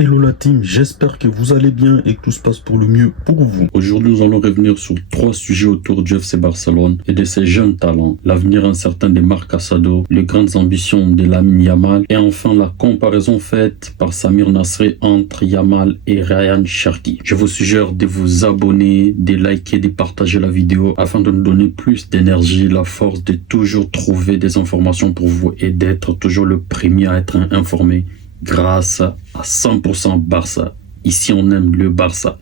Hello la team, j'espère que vous allez bien et que tout se passe pour le mieux pour vous. Aujourd'hui, nous allons revenir sur 3 sujets autour du FC Barcelone et de ses jeunes talents, l'avenir incertain de Marc Casado, les grandes ambitions de Lamine Yamal et enfin la comparaison faite par Samir Nasri entre Yamal et Ryan Cherki. Je vous suggère de vous abonner, de liker, de partager la vidéo afin de nous donner plus d'énergie, la force de toujours trouver des informations pour vous et d'être toujours le premier à être informé. Grâce à 100% Barça. Ici, on aime le Barça.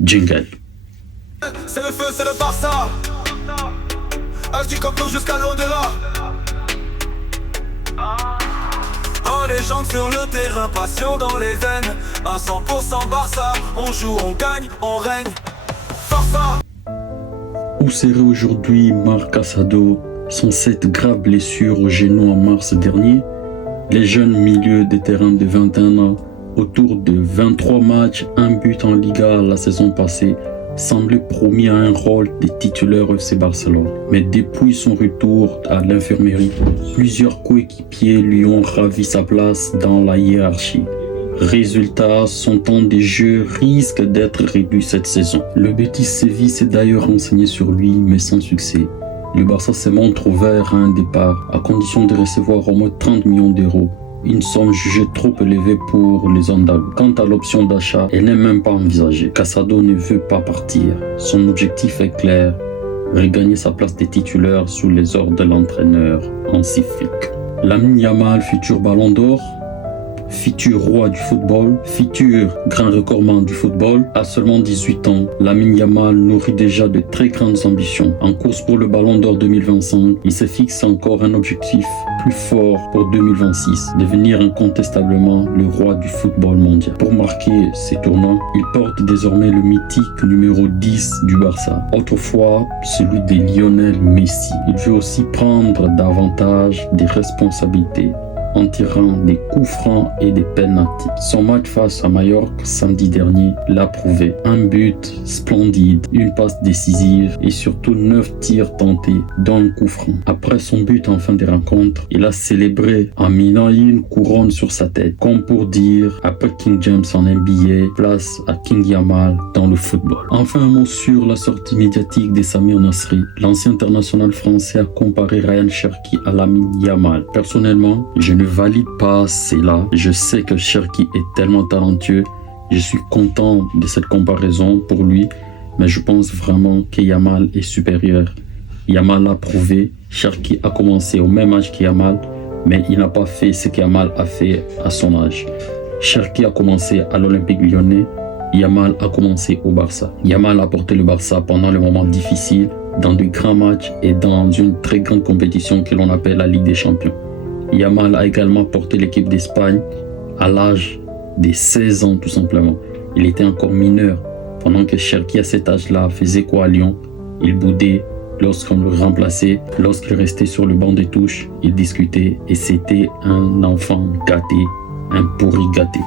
Jingle. C'est le feu, c'est le Barça. Agis comme nous jusqu'à l'au-delà. En légende sur le terrain, passion dans les veines. À 100% Barça. On joue, on gagne, on règne. Barça. Où serait aujourd'hui Marc Casado sans cette grave blessure au genou en mars dernier? Les jeunes milieux de terrain de 21 ans, autour de 23 matchs, un but en Liga la saison passée, semblaient promis à un rôle de titulaire FC Barcelone. Mais depuis son retour à l'infirmerie, plusieurs coéquipiers lui ont ravi sa place dans la hiérarchie. Résultat, son temps de jeu risque d'être réduit cette saison. Le Betis Séville s'est d'ailleurs renseigné sur lui, mais sans succès. Le Barça se montre ouvert à un départ, à condition de recevoir au moins 30 millions d'euros, une somme jugée trop élevée pour les Andalous. Quant à l'option d'achat, elle n'est même pas envisagée. Casado ne veut pas partir. Son objectif est clair, regagner sa place de titulaire sous les ordres de l'entraîneur Hansi Flick. Lamine Yamal, futur ballon d'or, futur roi du football, futur grand recordman du football, à seulement 18 ans, Lamine Yamal nourrit déjà de très grandes ambitions. En course pour le Ballon d'Or 2025, il se fixe encore un objectif plus fort pour 2026, devenir incontestablement le roi du football mondial. Pour marquer ces tournants, il porte désormais le mythique numéro 10 du Barça, autrefois celui de Lionel Messi. Il veut aussi prendre davantage des responsabilités en tirant des coups francs et des pénaltys. Son match face à Mallorca samedi dernier l'a prouvé. Un but splendide, une passe décisive et surtout 9 tirs tentés, dont un coup franc. Après son but en fin de rencontre, il a célébré en minant une couronne sur sa tête, comme pour dire après King James en NBA, place à King Yamal dans le football. Enfin un mot sur la sortie médiatique de Samir Nasri. L'ancien international français a comparé Ryan Cherki à Lamine Yamal. Personnellement, je ne valide pas cela. Je sais que Cherki est tellement talentueux. Je suis content de cette comparaison pour lui, mais je pense vraiment que Yamal est supérieur. Yamal l'a prouvé. Cherki a commencé au même âge que Yamal, mais il n'a pas fait ce que Yamal a fait à son âge. Cherki a commencé à l'Olympique Lyonnais. Yamal a commencé au Barça. Yamal a porté le Barça pendant les moments difficiles, dans de grands matchs et dans une très grande compétition que l'on appelle la Ligue des Champions. Yamal a également porté l'équipe d'Espagne à l'âge de 16 ans tout simplement. Il était encore mineur pendant que Cherki à cet âge-là faisait quoi à Lyon. Il boudait lorsqu'on le remplaçait, lorsqu'il restait sur le banc des touches, il discutait et c'était un enfant gâté, un pourri gâté.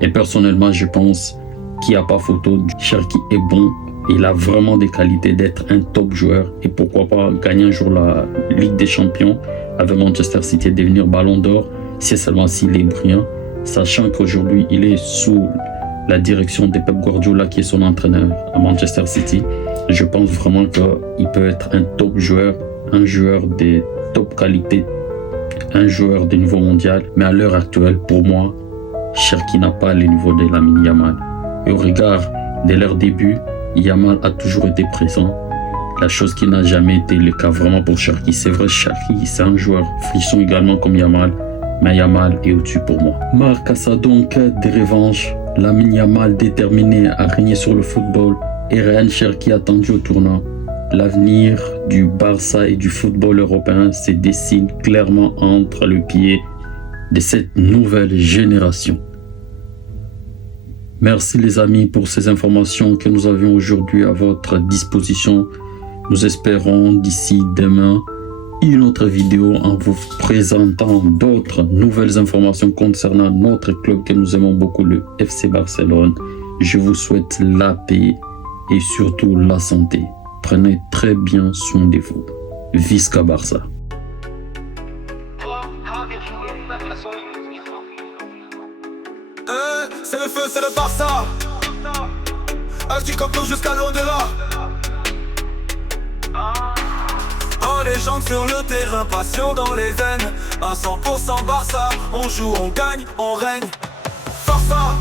Et personnellement, je pense qu'il n'y a pas photo. Cherki est bon, il a vraiment des qualités d'être un top joueur et pourquoi pas gagner un jour la Ligue des Champions avec Manchester City et devenir ballon d'or, c'est seulement s'il est brillant, sachant qu'aujourd'hui il est sous la direction de Pep Guardiola qui est son entraîneur à Manchester City. Je pense vraiment qu'il peut être un top joueur, un joueur de top qualité, un joueur de niveau mondial, mais à l'heure actuelle, pour moi, Cherki n'a pas le niveau de Lamine Yamal. Et au regard de leur début, Yamal a toujours été présent. La chose qui n'a jamais été le cas vraiment pour Cherki. C'est vrai, Cherki, c'est un joueur frisson également comme Yamal, mais Yamal est au-dessus pour moi. Marc Casado en quête de revanche, Lamine Yamal déterminé à régner sur le football et Ryan Cherki attendu au tournant. L'avenir du Barça et du football européen se dessine clairement entre les pieds de cette nouvelle génération. Merci les amis pour ces informations que nous avions aujourd'hui à votre disposition. Nous espérons d'ici demain une autre vidéo en vous présentant d'autres nouvelles informations concernant notre club que nous aimons beaucoup, le FC Barcelone. Je vous souhaite la paix et surtout la santé. Prenez très bien soin de vous. Visca Barça. C'est le feu, c'est le Barça. Agis comme nous jusqu'à l'au-delà. En légende sur le terrain, passion dans les veines. À 100% Barça, on joue, on gagne, on règne. Força.